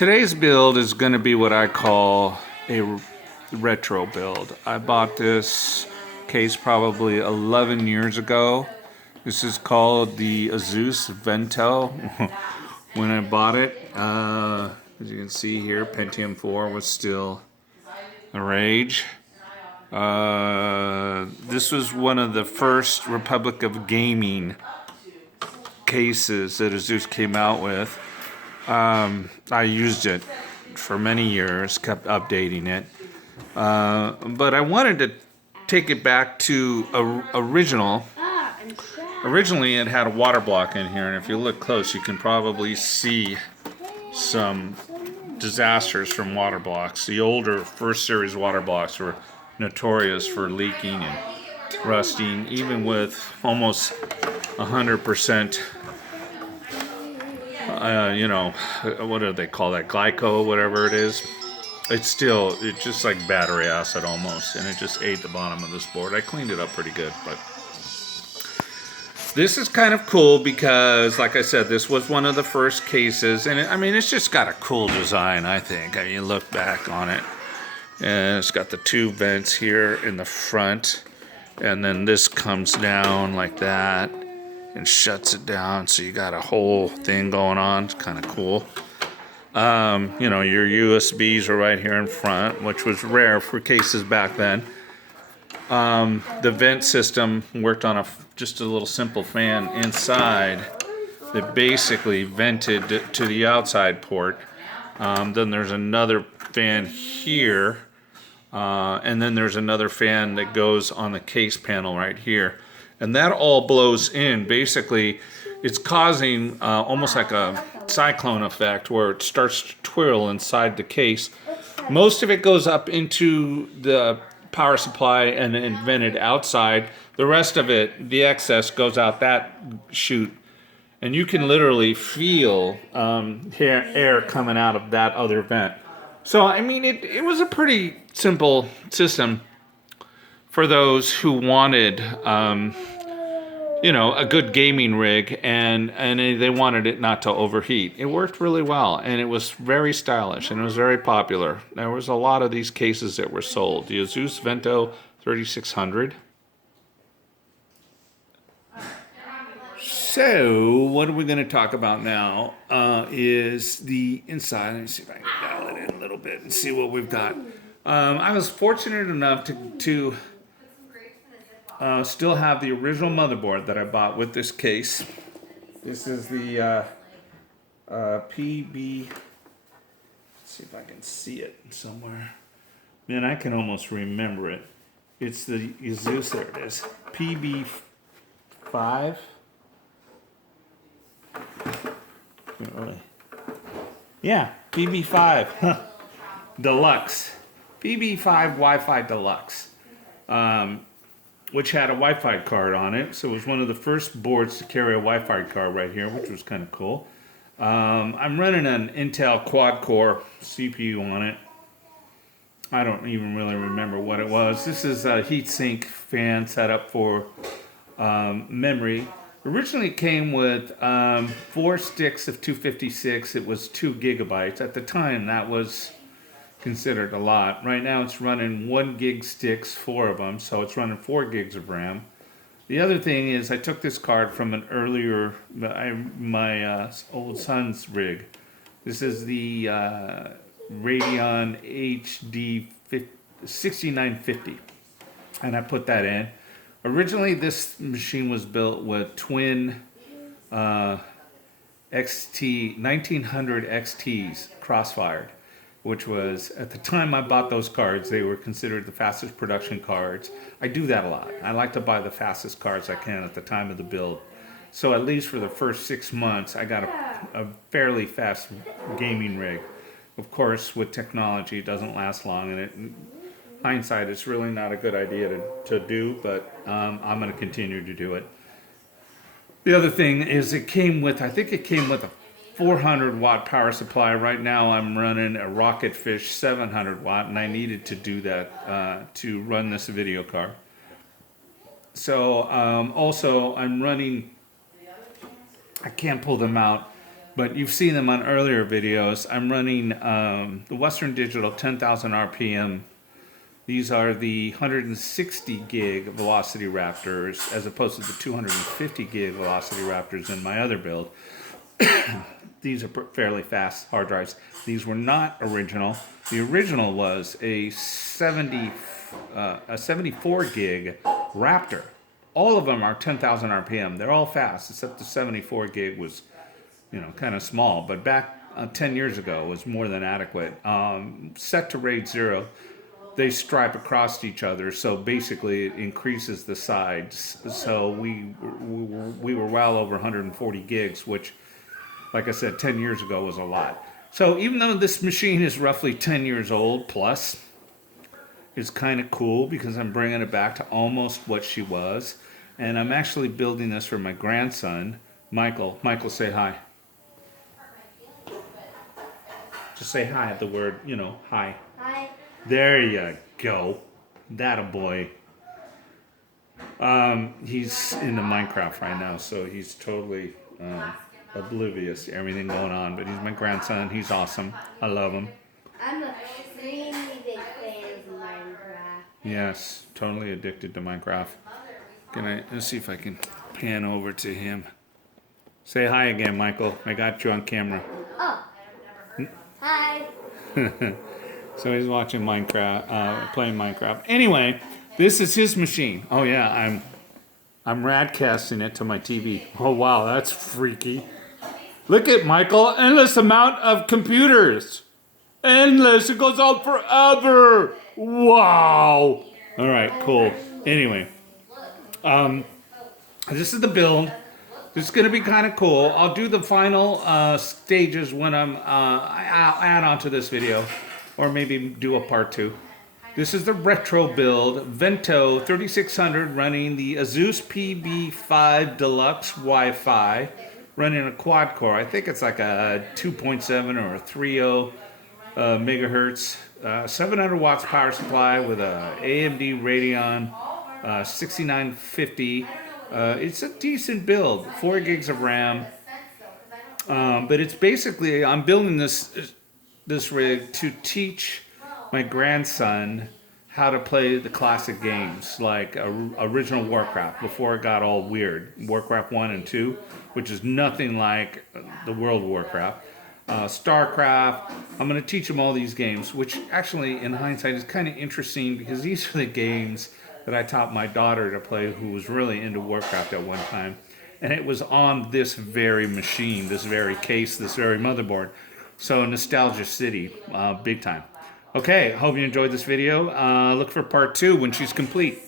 Today's build is going to be what I call a retro build. I bought this case probably 11 years ago. This is called the Asus Vento. When I bought it, as you can see here, Pentium 4 was still the rage. This was one of the first Republic of Gaming cases that Asus came out with. I used it for many years, kept updating it. But I wanted to take it back to original. Originally, it had a water block in here, and if you look close, you can probably see some disasters from water blocks. The older first series water blocks were notorious for leaking and rusting, even with almost 100%. What do they call that? Glyco, whatever it is. It's just like battery acid almost, and it just ate the bottom of this board. I cleaned it up pretty good, but this is kind of cool because, like I said, this was one of the first cases, and it's just got a cool design, I think. You look back on it, and it's got the two vents here in the front, and then this comes down like that and shuts it down, so you got a whole thing going on. It's kind of cool. Your USBs are right here in front, which was rare for cases back then. The vent system worked on just a little simple fan inside that basically vented to the outside port. Then there's another fan here, and then there's another fan that goes on the case panel right here. And that all blows in. Basically, it's causing almost like a cyclone effect where it starts to twirl inside the case. Most of it goes up into the power supply and vented outside. The rest of it, the excess, goes out that chute. And you can literally feel air coming out of that other vent. So, it was a pretty simple system for those who wanted, a good gaming rig, and they wanted it not to overheat. It worked really well, and it was very stylish, and it was very popular. There was a lot of these cases that were sold. The Asus Vento 3600. So, what are we going to talk about now is the inside. Let me see if I can dial it in a little bit and see what we've got. I was fortunate enough to still have the original motherboard that I bought with this case. This is the PB. Let's see if I can see it somewhere. Man, I can almost remember it. It's the Asus. There it is. PB5. Yeah, PB5 Deluxe. PB5 Wi-Fi Deluxe. Which had a Wi-Fi card on it. So it was one of the first boards to carry a Wi-Fi card right here, which was kind of cool. I'm running an Intel quad-core CPU on it. I don't even really remember what it was. This is a heatsink fan setup for memory. Originally it came with 4 sticks of 256. It was 2 gigabytes. At the time, that was considered a lot. Right now it's running 1 gig sticks, 4 of them, so it's running 4 gigs of RAM. The other thing is I took this card from an earlier, my old son's rig. This is the Radeon HD 6950, and I put that in. Originally this machine was built with twin XT 1900 XTs cross-fired, which was, at the time I bought those cards, they were considered the fastest production cards. I do that a lot. I like to buy the fastest cards I can at the time of the build. So at least for the first 6 months, I got a fairly fast gaming rig. Of course, with technology, it doesn't last long, and in hindsight, it's really not a good idea to do, but I'm going to continue to do it. The other thing is I think it came with a 400 watt power supply. Right now I'm running a Rocketfish 700 watt, and I needed to do that to run this video card. So also I'm running, I can't pull them out, But you've seen them on earlier videos. I'm running the Western Digital 10,000 RPM. These are the 160 gig Velocity Raptors as opposed to the 250 gig Velocity Raptors in my other build. These are fairly fast hard drives. These were not original. The original was a 74 gig Raptor. All of them are 10,000 RPM. They're all fast, except the 74 gig was, kind of small. But back 10 years ago, it was more than adequate. Set to RAID 0, they stripe across each other, so basically it increases the sides. So we were well over 140 gigs, which, like I said, 10 years ago was a lot. So even though this machine is roughly 10 years old plus, it's kind of cool because I'm bringing it back to almost what she was. And I'm actually building this for my grandson, Michael. Michael, say hi. Just say hi at the word, hi. Hi. There you go. That a boy. He's into Minecraft right now, so he's totally oblivious to everything going on. But he's my grandson. He's awesome. I love him. I'm extremely big fan of Minecraft. Yes, totally addicted to Minecraft. Let's see if I can pan over to him. Say hi again, Michael. I got you on camera. Oh. Hi. So he's watching Minecraft, playing Minecraft. Anyway, this is his machine. Oh yeah, I'm radcasting it to my TV. Oh wow, that's freaky. Look at Michael, endless amount of computers. Endless, it goes on forever. Wow. All right, cool. Anyway, this is the build. This is going to be kind of cool. I'll do the final stages when I'll add on to this video, or maybe do a part 2. This is the retro build, Vento 3600 running the Asus PB5 Deluxe Wi-Fi, running a quad core. I think it's like a 2.7 or a 3.0 megahertz, 700 watts power supply with a AMD Radeon 6950. It's a decent build, 4 gigs of RAM, but it's basically, I'm building this rig to teach my grandson how to play the classic games, like original Warcraft, before it got all weird. Warcraft 1 and 2, which is nothing like the World of Warcraft. StarCraft, I'm going to teach him all these games, which actually, in hindsight, is kind of interesting because these are the games that I taught my daughter to play, who was really into Warcraft at one time. And it was on this very machine, this very case, this very motherboard. So Nostalgia City, big time. Okay, hope you enjoyed this video. Look for part 2 when she's complete.